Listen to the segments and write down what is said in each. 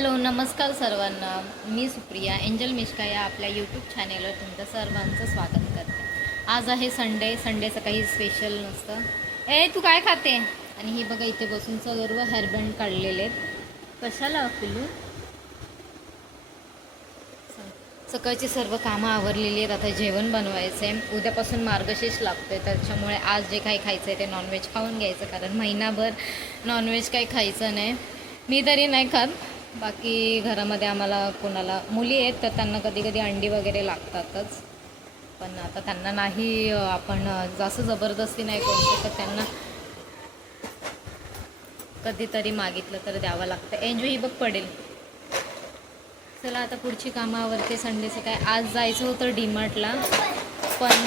Hello नमस्कार सर्वांना. मी Supriya angel Mishka या आपल्या यूट्यूब चॅनेलवर तुमचं सर्वांचं स्वागत करते. आज आहे संडे संडेचं काही स्पेशल नसतं. ए तू काय खाते? आणि ही बघा इथे बसून सर्व हेअरबँड काढलेले आहेत. कशाला पिलू सकाळची सर्व कामं आवरलेली आहेत. आता जेवण बनवायचं आहे उद्यापासून मार्गशीर्ष लागतोय. त्याच्यामुळे आज जे काही खायचं आहे ते नॉनव्हेज खाऊन घ्यायचं. कारण महिनाभर नॉनव्हेज काही खायचं नाही. मी तरी नाही खात. बाकी घरामध्ये आम्हाला कोणाला मुली आहेत तर त्यांना कधी कधी अंडी वगैरे लागतातच. पण आता त्यांना नाही आपण जास्त जबरदस्ती नाही करू शकत त्यांना कधीतरी मागितलं तर द्यावं लागतं. एन्जॉयही बघ पडेल. चला आता पुढची कामं संडेचं काय आज जायचं होतं डीमार्टला पण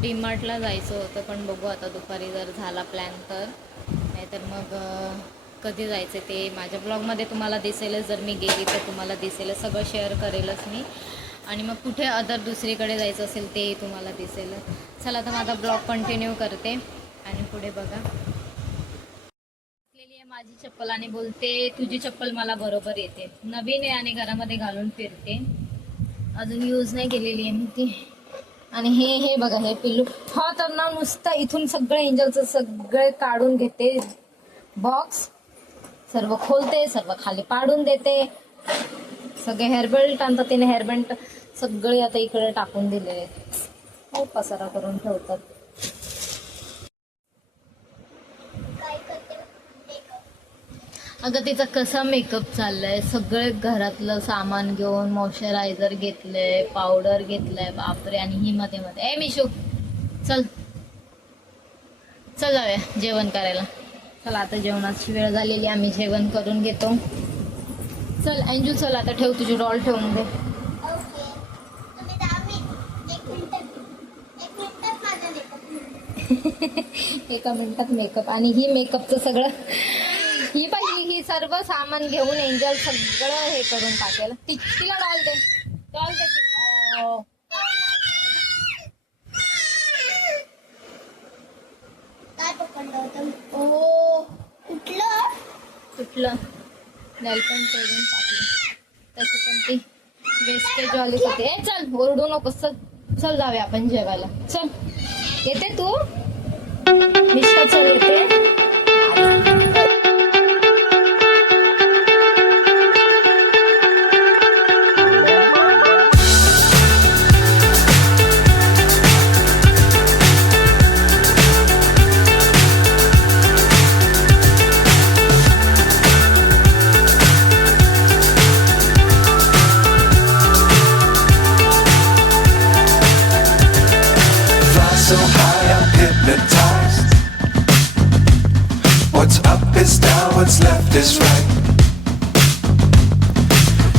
डीमार्टला जायचं होतं पण बघू आता दुपारी जर झाला प्लॅन तर. नाहीतर मग कधी जायचं ते माझ्या ब्लॉगमध्ये तुम्हाला दिसेलच. जर मी गेली तर तुम्हाला दिसेलच. सगळं शेअर करेलच मी. आणि मग कुठे अदर दुसरीकडे जायचं असेल ते तुम्हाला दिसेल चला आता माझा ब्लॉग कंटिन्यू करते. आणि पुढे बघा. आहे माझी चप्पल आणि बोलते तुझी चप्पल मला बरोबर येते. नवीन आहे आणि घरामध्ये घालून फिरते. अजून यूज नाही केलेली आहे मी ती. आणि हे हे बघा हे पिल्लू. हा तर ना नुसतं इथून सगळं एंजलचं सगळे काढून घेते. बॉक्स सर्व खोलते सर्व खाली पाडून देते. सगळे हेअरबेल्ट आणतात तिने हेअरबेल्ट सगळे आता इकडे टाकून दिलेले आहेत. खूप पसारा करून ठेवतात. अगं तिचा कसा मेकअप चाललाय? सगळं घरातलं सामान घेऊन मॉइश्चरायझर घेतलंय पावडर घेतलंय बापरे आणि ही मध्ये मध्ये. ए मिशू चल. चल जाऊया जेवण करायला. चला आता जेवणाची वेळ झालेली आम्ही जेवण करून घेतो. चल अंजू चल आता ठेव तुझी डॉल ठेवून दे. एका मिनिटात मेकअप आणि ही मेकअपचं सगळं ही पाहिजे ही सर्व सामान घेऊन एंजल सगळं हे करून टाकेल. ति- तिला डॉल दे. डॉल दे ती- अं, काय पकडलं होतं? ओ कुठलं? तुटलं नेलपेंट तोडून टाकली. तशी पण ती वेस्टेज वालीच होती. ए चल ओरडू नकोस. चल चल जाऊया आपण जेवायला. चल. येते तू? मिश्का चल येते.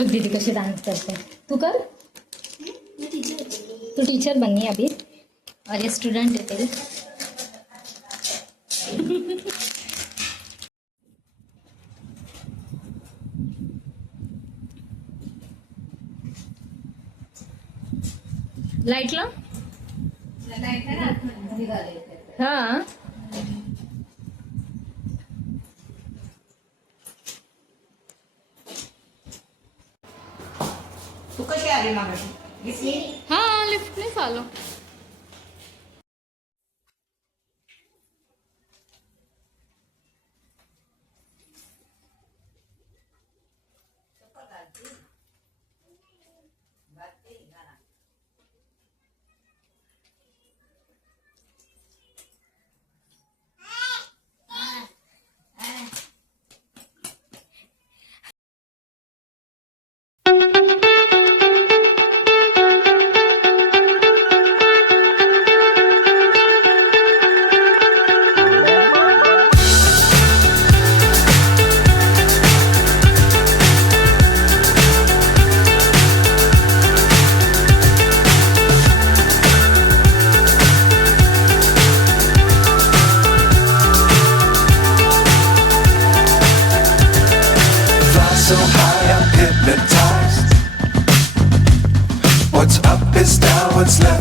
बघ दीदी कशी डान्स करते तू कर। तू टीचर बननी अभी। और ये स्टूडेंट है तेरे। लाईटला हा। तू कशी आली मागाशी दिसली हा लिफ्टनेच आलो hypnotized.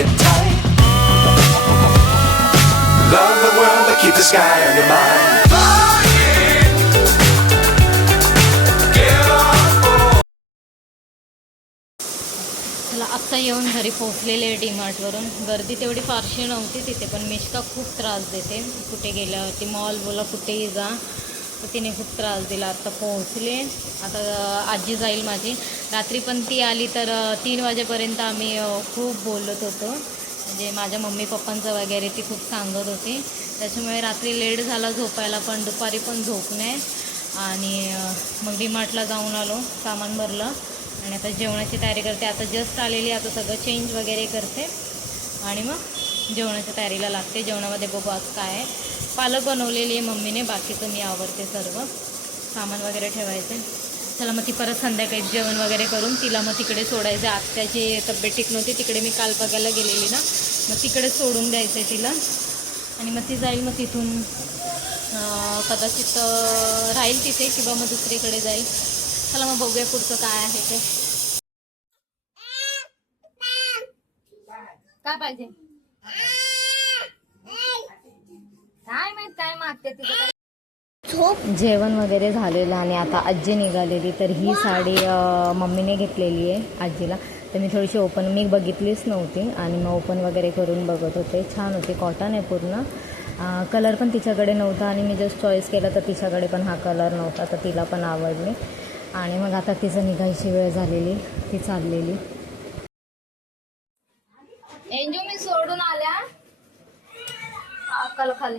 It tight. Love the world, but keep the sky on your mind. चला आत्ता येऊन घरी पोहोचलेले आहे डीमार्टवरून गर्दी तेवढी फारशी नव्हती तिथे पण मिश्का खूप त्रास देते कुठे गेल्यावरती मॉल बोला कुठेही जा तर तिने खूप त्रास दिला. आत्ता पोहोचले. आता आजी जाईल माझी. रात्री पण ती आली तर तीन वाजेपर्यंत आम्ही खूप बोलत होतो. म्हणजे माझ्या मम्मी पप्पांचं वगैरे ती खूप सांगत होती. त्याच्यामुळे रात्री लेट झाला झोपायला पण दुपारी पण झोप नाही. आणि मग डीमार्टला जाऊन आलो सामान भरलं. आणि आता जेवणाची तयारी करते. आता जस्ट आलेली आता सगळं चेंज वगैरे करते. आणि मग जेवणाच्या तयारीला लागते. जेवणामध्ये बघू आज काय आहे. पालक बनवलेली आहे मम्मीने. बाकीचं मी आवडते सर्व. सामान वगैरे ठेवायचे. चला मग ती परत संध्याकाळी जेवण वगैरे करून तिला मग तिकडे सोडायचं. आत्याची तब्येत ठीक नव्हती. तिकडे मी काल बघायला गेलेली ना. मग तिकडे सोडून द्यायचं आहे तिला. आणि मग ती जाईल मग तिथून कदाचित राहील तिथे किंवा मग दुसरीकडे जाईल. चला मग बघूया पुढचं काय आहे ते. काय पाहिजे? काय माहीत काय मागते तिथं काय झोप. जेवण वगैरे झालेलं आणि आता आजी निघालेली तर ही साडी मम्मीने घेतलेली आहे आजीला तर मी थोडीशी ओपन मी बघितलीच नव्हती आणि मग ओपन वगैरे करून बघत होते. छान होती कॉटन आहे पूर्ण. कलर पण तिच्याकडे नव्हता आणि मी जस्ट चॉईस केला तर तिच्याकडे पण हा कलर नव्हता तर तिला पण आवडली. आणि मग आता तिचं निघायची वेळ झालेली ती चाललेली. एंजू मी सोडून आल्या. अक्कल खाली.